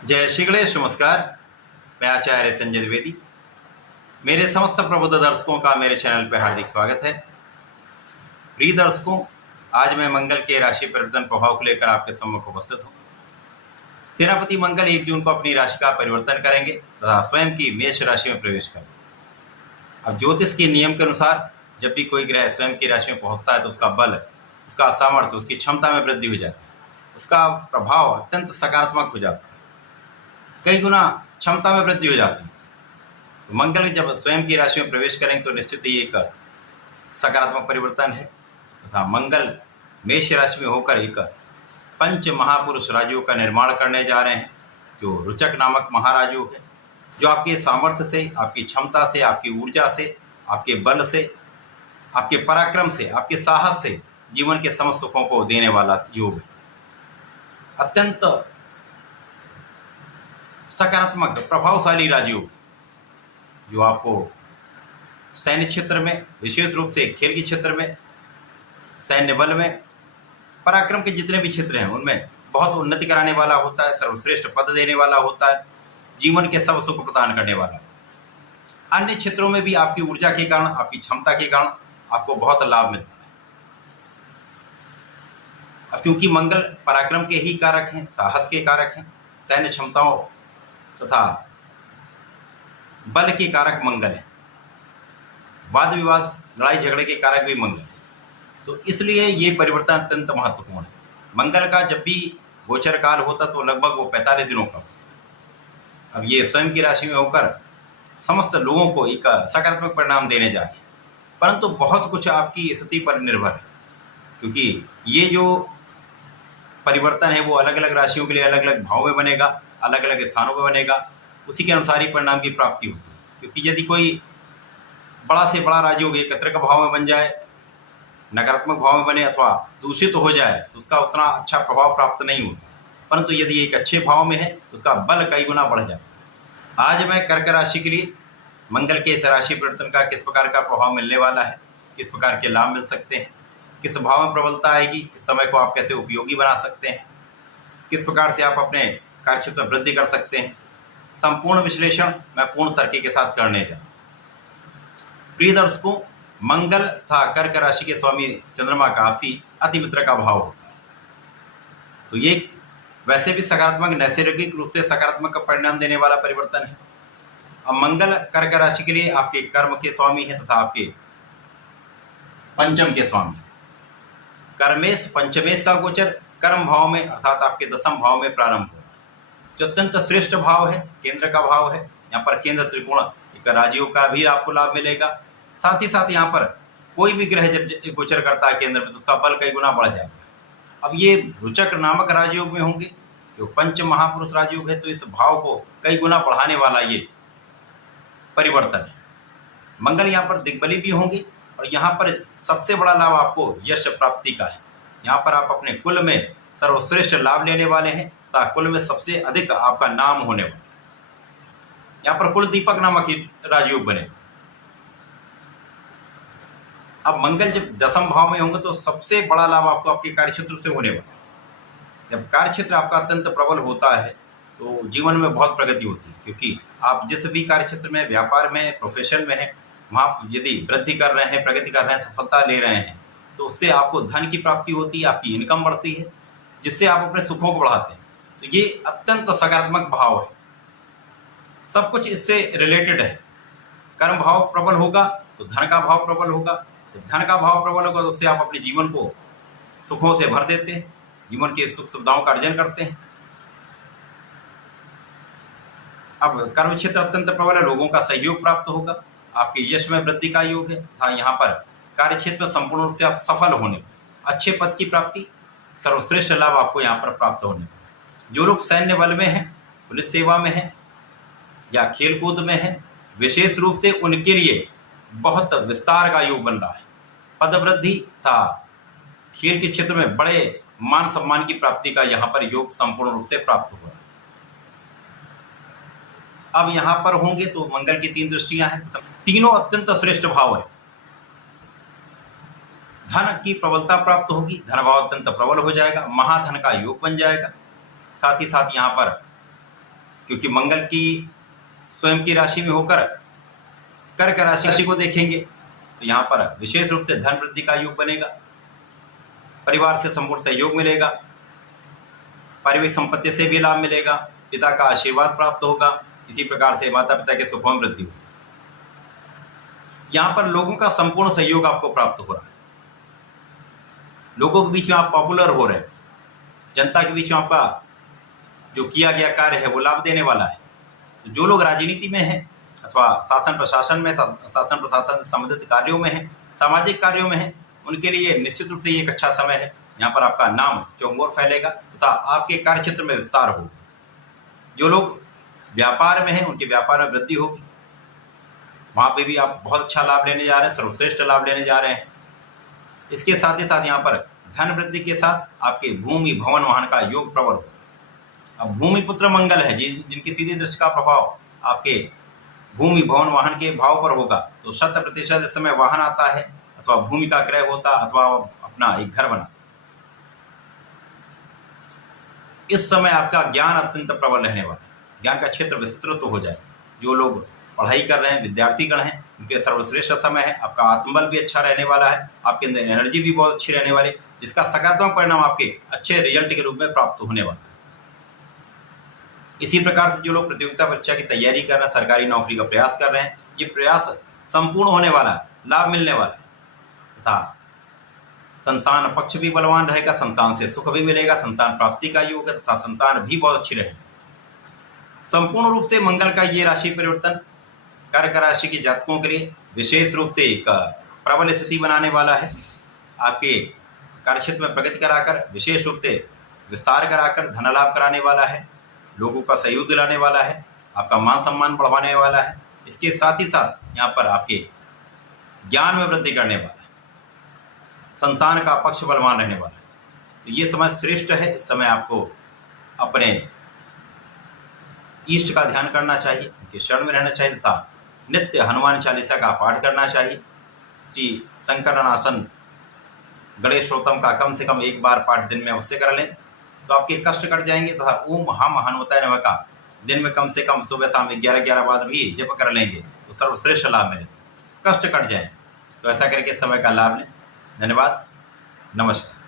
जय श्री गणेश। नमस्कार। मैं आचार्य संजय द्विवेदी। मेरे समस्त प्रबुद्ध दर्शकों का मेरे चैनल पर हार्दिक स्वागत है। प्रिय दर्शकों, आज मैं मंगल के राशि परिवर्तन प्रभाव को लेकर आपके सम्मुख उपस्थित हूँ। सेनापति मंगल 1 जून को अपनी राशि का परिवर्तन करेंगे तथा स्वयं की मेष राशि में प्रवेश करेंगे। अब ज्योतिष के नियम के अनुसार जब भी कोई ग्रह स्वयं की राशि में पहुंचता है तो उसका बल, उसका सामर्थ्य, उसकी क्षमता में वृद्धि हो जाती है। उसका प्रभाव अत्यंत सकारात्मक हो जाता है, कई गुना क्षमता में वृद्धि हो जाती है। तो मंगल जब स्वयं की राशि में प्रवेश करेंगे तो निश्चित ही एक सकारात्मक परिवर्तन है तथा मंगल मेष राशि में होकर एक पंच महापुरुष राजयोग का निर्माण करने जा रहे हैं, जो रुचक नामक महाराजयोग है, जो आपके सामर्थ्य से, आपकी क्षमता से, आपकी ऊर्जा से, आपके बल से, आपके पराक्रम से, आपके साहस से जीवन के समस्त सुखों को देने वाला योग है। अत्यंत सकारात्मक प्रभावशाली राजयोग जो आपको सैन्य क्षेत्र में, विशेष रूप से खेल के क्षेत्र में, सैन्य बल में, पराक्रम के जितने भी क्षेत्र हैं उनमें बहुत उन्नति कराने वाला होता है, सर्वश्रेष्ठ पद देने वाला होता है, जीवन के सब सुख प्रदान करने वाला। अन्य क्षेत्रों में भी आपकी ऊर्जा के कारण, आपकी क्षमता के कारण आपको बहुत लाभ मिलता है। अब चूंकि मंगल पराक्रम के ही कारक हैं, साहस के कारक हैं, सैन्य क्षमताओं तथा बल के कारक मंगल है, वाद विवाद, लड़ाई झगड़े के कारक भी मंगल है, तो इसलिए ये परिवर्तन अत्यंत महत्वपूर्ण है। मंगल का जब भी गोचर काल होता तो लगभग वो 45 दिनों का होता। अब ये स्वयं की राशि में होकर समस्त लोगों को एक सकारात्मक परिणाम देने जा रहे हैं, परंतु बहुत कुछ आपकी स्थिति पर निर्भर है, क्योंकि ये जो परिवर्तन है वो अलग अलग राशियों के लिए अलग अलग भाव में बनेगा, अलग अलग स्थानों में बनेगा, उसी के अनुसार ही परिणाम की प्राप्ति होती है। क्योंकि यदि कोई बड़ा से बड़ा राजयोग एकत्र का भाव में बन जाए, नकारात्मक भाव में बने अथवा दूषित हो जाए तो उसका उतना अच्छा प्रभाव प्राप्त नहीं होता, परंतु यदि एक अच्छे भाव में है तो उसका बल कई गुना बढ़ जाता है। आज मैं कर्क राशि के लिए मंगल के इस राशि परिवर्तन का किस प्रकार का प्रभाव मिलने वाला है, किस प्रकार के लाभ मिल सकते हैं, किस भाव में प्रबलता आएगी, इस समय को आप कैसे उपयोगी बना सकते हैं, किस प्रकार से आप अपने कार्यक्षेत्र में वृद्धि कर सकते हैं, संपूर्ण विश्लेषण मैं पूर्ण तर्क के साथ करने जा रहा हूं। प्रिय दर्शकों, मंगल था कर्क राशि के स्वामी चंद्रमा का अति मित्र का भाव होता है, तो ये वैसे भी सकारात्मक, नैसर्गिक रूप से सकारात्मक का परिणाम देने वाला परिवर्तन है। अब मंगल कर्क राशि के लिए आपके कर्म के स्वामी है तथा आपके पंचम के स्वामी। कर्मेश पंचमेश का गोचर कर्म भाव में अर्थात आपके दसम भाव में प्रारंभ हो, जो अत्यंत श्रेष्ठ भाव है, केंद्र का भाव है। यहाँ पर केंद्र त्रिकोण एक राजयोग का भी आपको लाभ मिलेगा। साथ ही साथ यहाँ पर कोई भी ग्रह जब गोचर करता है केंद्र में तो उसका बल कई गुना बढ़ जाता है। अब ये रुचक नामक राजयोग में होंगे, जो पंच महापुरुष राजयोग है, तो इस भाव को कई गुना बढ़ाने वाला ये परिवर्तन है। मंगल यहाँ पर दिग्बली भी होंगे और यहाँ पर सबसे बड़ा लाभ आपको यश प्राप्ति का है। यहाँ पर आप अपने कुल में सर्वश्रेष्ठ लाभ लेने वाले हैं तथा कुल में सबसे अधिक आपका नाम होने वाला है। यहाँ पर कुल दीपक नामक ही राजयोग बने। अब मंगल जब दसम भाव में होंगे तो सबसे बड़ा लाभ आपको आपके कार्यक्षेत्र से होने वाला है। जब कार्यक्षेत्र आपका अत्यंत प्रबल होता है तो जीवन में बहुत प्रगति होती है, क्योंकि आप जिस भी कार्यक्षेत्र में, व्यापार में, प्रोफेशन में है, वहाँ यदि वृद्धि कर रहे हैं, प्रगति कर रहे हैं, सफलता ले रहे हैं, तो उससे आपको धन की प्राप्ति होती है, आपकी इनकम बढ़ती है, जिससे आप अपने सुखों को बढ़ाते हैं। तो ये अत्यंत सकारात्मक भाव है, सब कुछ इससे रिलेटेड है। कर्म भाव प्रबल होगा तो धन का भाव प्रबल होगा, जब धन का भाव प्रबल होगा तो उससे आप अपने जीवन को सुखों से भर देते हैं, जीवन के सुख सुविधाओं का अर्जन करते हैं। अब कर्म क्षेत्र अत्यंत प्रबल है, लोगों का सहयोग प्राप्त होगा, आपके यश में वृद्धि का योग है तथा यहाँ पर कार्य क्षेत्र में संपूर्ण रूप से आप सफल होने, अच्छे पद की प्राप्ति, सर्वश्रेष्ठ लाभ आपको यहाँ पर प्राप्त होने। जो लोग सैन्य बल में हैं, पुलिस सेवा में हैं या खेलकूद में हैं, विशेष रूप से उनके लिए बहुत विस्तार का योग बन रहा है। पद वृद्धि तथा खेल के क्षेत्र में बड़े मान सम्मान की प्राप्ति का यहाँ पर योग संपूर्ण रूप से प्राप्त हुआ। अब यहाँ पर होंगे तो मंगल की 3 दृष्टियां हैं, तीनों अत्यंत श्रेष्ठ भाव है। धन की प्रबलता प्राप्त होगी, धन भाव अत्यंत प्रबल हो जाएगा, महाधन का योग बन जाएगा। साथ ही साथ यहाँ पर क्योंकि मंगल की स्वयं की राशि में होकर कर्क राशि को देखेंगे तो यहाँ पर विशेष रूप से धन वृद्धि का योग बनेगा, परिवार से संपूर्ण सहयोग मिलेगा, पारिवारिक संपत्ति से भी लाभ मिलेगा, पिता का आशीर्वाद प्राप्त होगा, इसी प्रकार से माता पिता के सुखों में वृद्धि होगी। यहाँ पर लोगों का संपूर्ण सहयोग आपको प्राप्त हो रहा है, लोगों के बीच में आप पॉपुलर हो रहे हैं, जनता के बीच में आपका जो किया गया कार्य है वो लाभ देने वाला है। तो जो लोग राजनीति में हैं अथवा शासन प्रशासन में, शासन प्रशासन संबंधित कार्यों में हैं, सामाजिक कार्यों में हैं, उनके लिए निश्चित रूप से ये एक अच्छा समय है। यहाँ पर आपका नाम चौंगोर फैलेगा तथा आपके कार्य क्षेत्र में विस्तार होगा। जो लोग व्यापार में हैं उनके व्यापार में वृद्धि होगी, वहाँ पे भी आप बहुत अच्छा लाभ लेने जा रहे हैं, सर्वश्रेष्ठ लाभ लेने जा रहे हैं। इसके साथ ही साथ यहाँ पर धन वृद्धि के साथ आपके भूमि भवन वाहन का योग प्रबल होगा। अब भूमि पुत्र मंगल है जिनकी सीधी दृष्टि का प्रभाव आपके भूमि भवन वाहन के भाव पर होगा, तो 100% इस समय वाहन आता है अथवा भूमि का क्रय होता अथवा अपना एक घर बना। इस समय आपका ज्ञान अत्यंत प्रबल रहने वाला है, ज्ञान का क्षेत्र विस्तृत हो जाए। जो लोग पढ़ाई कर रहे हैं, विद्यार्थीगण हैं, उनके सर्वश्रेष्ठ समय है। आपका आत्मबल भी अच्छा रहने वाला है, आपके अंदर एनर्जी भी बहुत अच्छी रहने वाली, जिसका सकारात्मक परिणाम आपके अच्छे रिजल्ट के रूप में प्राप्त होने वाला है। इसी प्रकार से जो लोग प्रतियोगिता परीक्षा की तैयारी कर रहे हैं, सरकारी नौकरी का प्रयास कर रहे हैं, ये प्रयास संपूर्ण होने वाला है, लाभ मिलने वाला है तथा संतान पक्ष भी बलवान रहेगा, संतान से सुख भी मिलेगा, संतान प्राप्ति का योग है तथा संतान भी बहुत अच्छी रहेगी। संपूर्ण रूप से मंगल का ये राशि परिवर्तन कर्क राशि के जातकों के लिए विशेष रूप से एक प्रबल स्थिति बनाने वाला है। आपके कार्यक्षेत्र में प्रगति कराकर, विशेष रूप से विस्तार कराकर धन लाभ कराने वाला है, लोगों का सहयोग दिलाने वाला है, आपका मान सम्मान बढ़वाने वाला है। इसके साथ ही साथ यहाँ पर आपके ज्ञान में वृद्धि करने वाला है, संतान का पक्ष बलवान रहने वाला है। तो ये समय श्रेष्ठ है। इस समय आपको अपने इष्ट का ध्यान करना चाहिए, उनके शरण में रहना चाहिए तथा नित्य हनुमान चालीसा का पाठ करना चाहिए। श्री शंकरनाशन गणेश श्रोतम का कम से कम एक बार पाठ दिन में अवश्य कर लें, तो आपके कष्ट कट जाएंगे तथा ओम हम हनुमताय नमः का दिन में कम से कम सुबह शाम 11 बार भी जप कर लेंगे तो सर्वश्रेष्ठ लाभ मिले, कष्ट कट जाए। तो ऐसा करके समय का लाभ लें। धन्यवाद, नमस्कार।